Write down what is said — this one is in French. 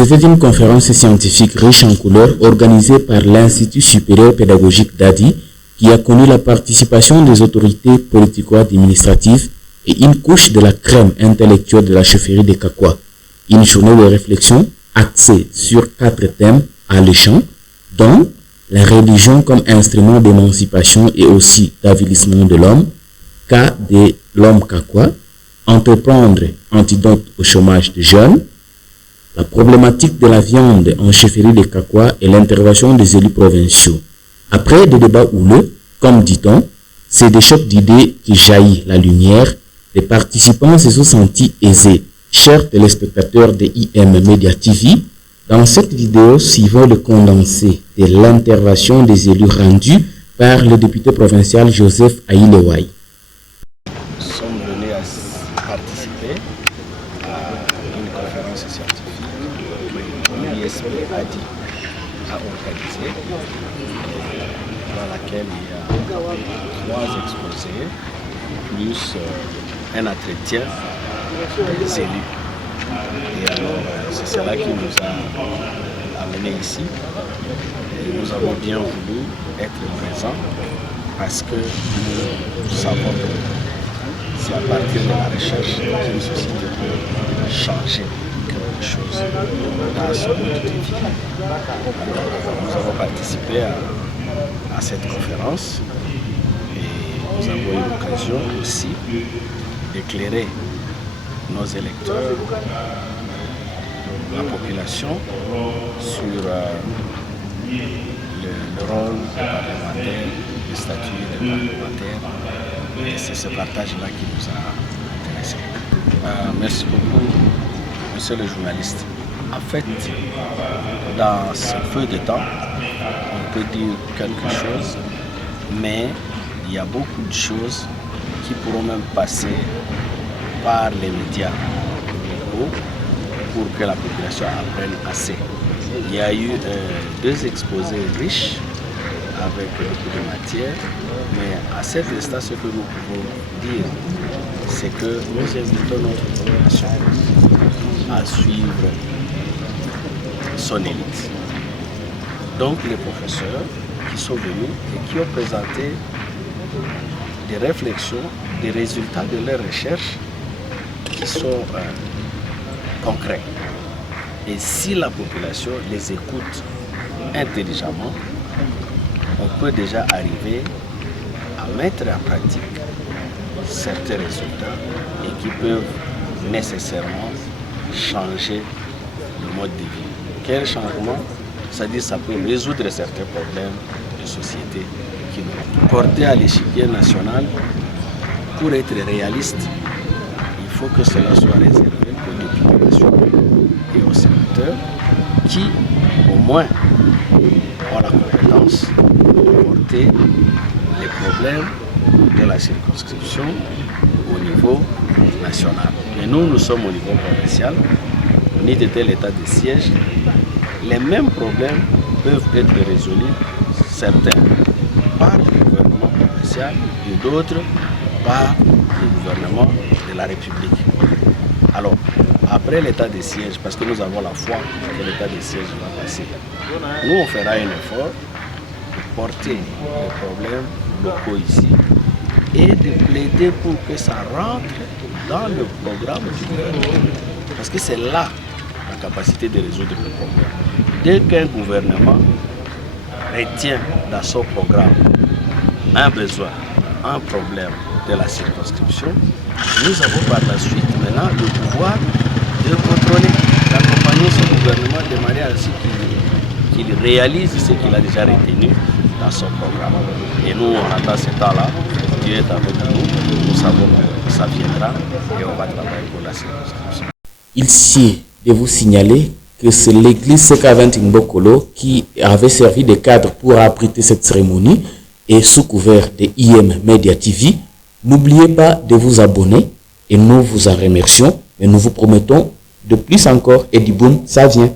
C'était une conférence scientifique riche en couleurs organisée par l'Institut supérieur pédagogique d'Adi qui a connu la participation des autorités politico-administratives et une couche de la crème intellectuelle de la chefferie de Kakwa. Une journée de réflexion axée sur 4 thèmes alléchants, dont la religion comme instrument d'émancipation et aussi d'avilissement de l'homme, cas de l'homme Kakwa, entreprendre antidote au chômage des jeunes, la problématique de la viande en chefferie de Kakwa et l'intervention des élus provinciaux. Après des débats houleux, comme dit-on, c'est des chocs d'idées qui jaillit la lumière. Les participants se sont sentis aisés. Chers téléspectateurs de IM Media TV, dans cette vidéo, suivons le condensé de l'intervention des élus rendus par le député provincial Joseph Aïleway. Nous sommes venus à participer à une conférence scientifique que l'ISP Adi a organisée, dans laquelle il y a 3 exposés, plus un entretien des élus. Et alors, c'est cela qui nous a amenés ici. Et nous avons bien voulu être présents parce que nous savons que c'est à partir de la recherche qu'une société peut changer quelque chose dans son mode de vie. Nous avons participé à cette conférence et nous avons eu l'occasion aussi d'éclairer nos électeurs, la population, sur le rôle des parlementaires, le statut des parlementaires. Et c'est ce partage-là qui nous a intéressés. Merci beaucoup, monsieur le journaliste. En fait, dans ce peu de temps, on peut dire quelque chose, mais il y a beaucoup de choses qui pourront même passer par les médias pour que la population apprenne assez. Il y a eu 2 exposés riches avec beaucoup de matière, mais à cet instant, ce que nous pouvons dire, c'est que nous invitons notre population à suivre son élite. Donc les professeurs qui sont venus et qui ont présenté des réflexions, des résultats de leurs recherches qui sont concrets. Et si la population les écoute intelligemment, on peut déjà arriver à mettre en pratique certains résultats et qui peuvent nécessairement changer le mode de vie. Quel changement? C'est-à-dire ça peut résoudre certains problèmes de société qui nous porter à l'échiquier national. Pour être réaliste, il faut que cela soit réservé aux députés nationaux et aux sénateurs qui, au moins, ont la compétence de porter les problèmes de la circonscription au niveau national. Et nous sommes au niveau provincial, ni de tel état de siège. Les mêmes problèmes peuvent être résolus, certains par le gouvernement provincial et d'autres par le gouvernement de la République. Alors, après l'état de siège, parce que nous avons la foi que l'état de siège va passer, nous on fera un effort de porter les problèmes locaux ici et de plaider pour que ça rentre dans le programme du gouvernement. Parce que c'est là la capacité de résoudre le problème. Dès qu'un gouvernement retient dans son programme un besoin, un problème de la circonscription, nous avons par la suite maintenant le pouvoir de contrôler, d'accompagner ce gouvernement de manière à ce qu'il réalise ce qu'il a déjà retenu dans son programme. Et nous, on attend ce temps-là, Dieu est avec nous, nous savons que ça viendra et on va travailler pour la circonscription. Il sied de vous signaler que c'est l'église CK20 Mbokolo qui avait servi de cadre pour abriter cette cérémonie et sous couvert de IM Media TV. N'oubliez pas de vous abonner et nous vous en remercions et nous vous promettons de plus encore et du boom, ça vient.